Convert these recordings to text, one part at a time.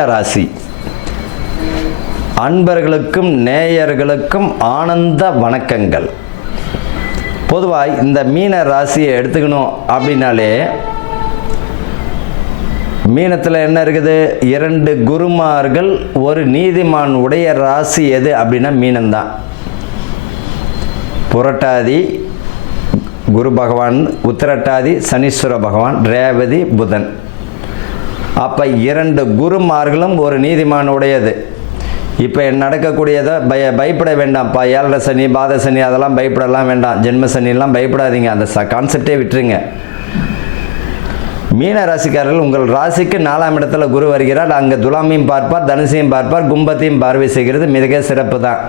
மீனராசி அன்பர்களுக்கும் நேயர்களுக்கும் ஆனந்த வணக்கங்கள். பொதுவாக இந்த மீன ராசியை எடுத்துக்கணும் அப்படின்னாலே மீனத்தில் என்ன இருக்குது? 2 குருமார்கள், ஒரு நீதிமான் உடைய ராசி எது அப்படின்னா மீனம்தான். புரட்டாதி குரு பகவான், உத்திரட்டாதி சனீஸ்வர பகவான், ரேவதி புதன். அப்போ 2 குருமார்களும் ஒரு நீதிமான் உடையது. இப்போ நடக்கக்கூடியதை பயப்பட வேண்டாம்ப்பா. 7 சனி, பாத சனி அதெல்லாம் பயப்படலாம் வேண்டாம். ஜென்ம சனிலாம் பயப்படாதீங்க, அந்த கான்செப்டே விட்டுருங்க. மீன ராசிக்காரர்கள், உங்கள் ராசிக்கு 4ஆம் இடத்துல குரு வருகிறார். அங்கே துலாமையும் பார்ப்பார், தனுசையும் பார்ப்பார், கும்பத்தையும் பார்வை செய்கிறது மிக சிறப்பு தான்.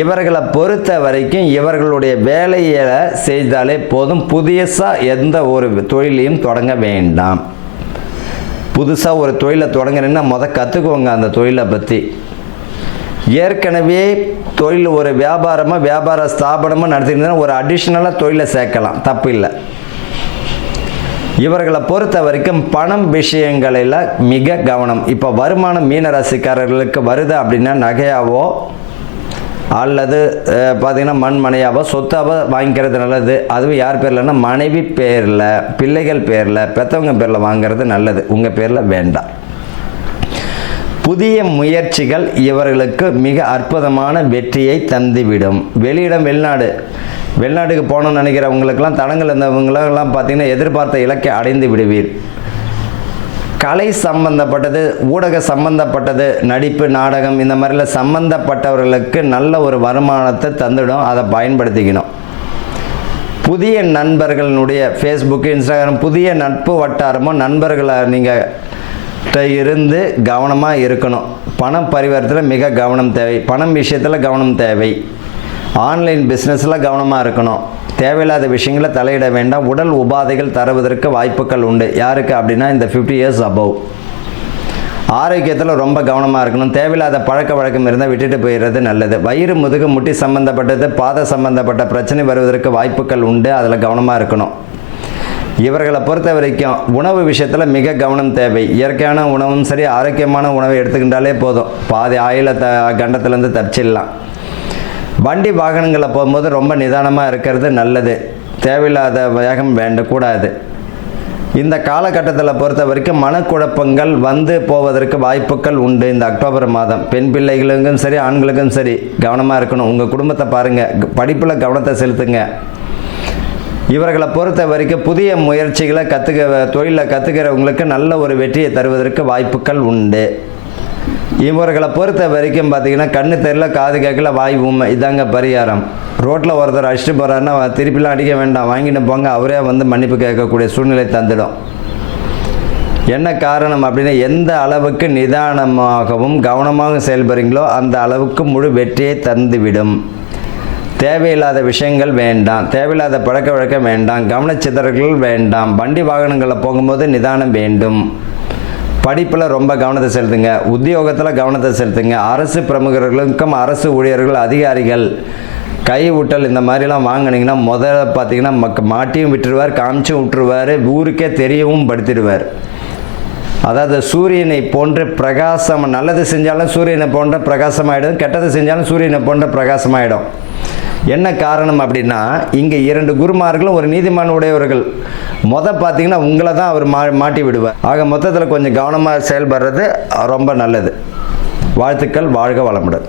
இவர்களை பொறுத்த வரைக்கும் இவர்களுடைய வேலையை செய்தாலே போதும். புதுசாக எந்த ஒரு தொழிலையும் தொடங்க வேண்டாம். புதுசாக ஒரு தொழிலை தொடங்குறீங்கன்னா கற்றுக்குவோங்க அந்த தொழிலை பற்றி. ஏற்கனவே தொழில் ஒரு வியாபார ஸ்தாபனமாக நடத்திருந்தா ஒரு அடிஷ்னலாக தொழிலை சேர்க்கலாம், தப்பு இல்லை. இவர்களை பொறுத்த வரைக்கும் பணம் விஷயங்களில் மிக கவனம். இப்போ வருமானம் மீனராசிக்காரர்களுக்கு வருது அப்படின்னா நகையாவோ அல்லது பார்த்திங்கன்னா மண்மனையாவோ சொத்தாவோ வாங்கிக்கிறது நல்லது. அதுவும் யார் பேர்லன்னா மனைவி பேரில், பிள்ளைகள் பேரில், பெற்றவங்க பேரில் வாங்கிறது நல்லது. உங்கள் பேரில் வேண்டாம். புதிய முயற்சிகள் இவர்களுக்கு மிக அற்புதமான வெற்றியை தந்துவிடும். வெளிநாட்டுக்கு போகணும்னு நினைக்கிறவங்களுக்கெல்லாம் தடங்கள் இருந்தவங்களெல்லாம் பார்த்திங்கன்னா எதிர்பார்த்த இலக்கை அடைந்து விடுவீர். கலை சம்பந்தப்பட்டது, ஊடக சம்பந்தப்பட்டது, நடிப்பு, நாடகம் இந்த மாதிரிலாம் சம்பந்தப்பட்டவர்களுக்கு நல்ல ஒரு வருமானத்தை தந்துடும். அதை பயன்படுத்திக்கணும். புதிய நண்பர்களுடைய ஃபேஸ்புக், இன்ஸ்டாகிராம், புதிய நட்பு வட்டாரமோ நண்பர்களை நீங்கள் இருந்து கவனமாக இருக்கணும். பணம் பரிவர்த்தனை மிக கவனம் தேவை. பணம் விஷயத்தில் கவனம் தேவை. ஆன்லைன் பிஸ்னஸில் கவனமாக இருக்கணும். தேவையில்லாத விஷயங்களை தலையிட வேண்டாம். உடல் உபாதைகள் தருவதற்கு வாய்ப்புகள் உண்டு. யாருக்கு அப்படின்னா இந்த 50 இயர்ஸ் அபவ். ஆரோக்கியத்தில் ரொம்ப கவனமாக இருக்கணும். தேவையில்லாத பழக்க வழக்கம் இருந்தால் விட்டுட்டு போயிடுறது நல்லது. வயிறு, முதுகு, முட்டி சம்பந்தப்பட்டது, பாத சம்பந்தப்பட்ட பிரச்சனை வருவதற்கு வாய்ப்புகள் உண்டு. அதில் கவனமாக இருக்கணும். இவர்களை பொறுத்த வரைக்கும் உணவு விஷயத்தில் மிக கவனம் தேவை. இயற்கையான உணவும் சரி, ஆரோக்கியமான உணவை எடுத்துக்கிட்டாலே போதும். பாதி ஆயில கண்டத்திலேருந்து தப்பிச்சிடலாம். வண்டி வாகனங்களில் போகும்போது ரொம்ப நிதானமாக இருக்கிறது நல்லது. தேவையில்லாத வேகம் வேண்டக்கூடாது. இந்த காலகட்டத்தில் பொறுத்த வரைக்கும் மனக்குழப்பங்கள் வந்து போவதற்கு வாய்ப்புகள் உண்டு. இந்த அக்டோபர் மாதம் பெண் பிள்ளைகளுக்கும் சரி, ஆண்களுக்கும் சரி கவனமாக இருக்கணும். உங்கள் குடும்பத்தை பாருங்கள், படிப்பில் கவனத்தை செலுத்துங்க. இவர்களை பொறுத்த வரைக்கும் புதிய முயற்சிகளை தொழிலை கற்றுக்கிறவங்களுக்கு நல்ல ஒரு வெற்றியை தருவதற்கு வாய்ப்புகள் உண்டு. இவர்களை பொறுத்த வரைக்கும் பார்த்திங்கன்னா கண்ணு தெரியல, காது கேட்கல, வாய் ஊமை, இதாங்க பரிகாரம். ரோட்டில் ஒருத்தர் அடிச்சுட்டு போகிறாருன்னா திருப்பிலாம் அடிக்க வேண்டாம், வாங்கிட்டு போங்க. அவரே மன்னிப்பு கேட்கக்கூடிய சூழ்நிலை தந்துடும். என்ன காரணம் அப்படின்னா எந்த அளவுக்கு நிதானமாகவும் கவனமாகவும் செயல்படுறீங்களோ அந்த அளவுக்கு முழு வெற்றியை தந்துவிடும். தேவையில்லாத விஷயங்கள் வேண்டாம். தேவையில்லாத பழக்க வழக்கம் வேண்டாம். கவனச்சிதறல்கள் வேண்டாம். வண்டி வாகனங்களில் போகும்போது நிதானம் வேண்டும். படிப்பில் ரொம்ப கவனத்தை செலுத்துங்க. உத்தியோகத்தில் கவனத்தை செலுத்துங்க. அரசு பிரமுகர்களுக்கும் அரசு ஊழியர்கள், அதிகாரிகள் கை ஊட்டல் இந்த மாதிரிலாம் வாங்கினீங்கன்னா முதல்ல பார்த்திங்கன்னா மாட்டியும் விட்டுருவார், காமிச்சும் விட்டுருவார், ஊருக்கே தெரியவும் படுத்திடுவார். அதாவது சூரியனை போன்ற பிரகாசம், நல்லது செஞ்சாலும் சூரியனை போன்ற பிரகாசமாகிடும், கெட்டது செஞ்சாலும் சூரியனை போன்ற பிரகாசமாகிடும். என்ன காரணம் அப்படின்னா இங்கே 2 குருமார்களும் ஒரு நீதிமான் உடையவர்கள். பார்த்திங்கன்னா உங்களை தான் அவர் மாட்டி விடுவார். ஆக மொத்தத்தில் கொஞ்சம் கவனமாக செயல்படுறது ரொம்ப நல்லது. வாழ்த்துக்கள். வாழ்க வளமுடன்.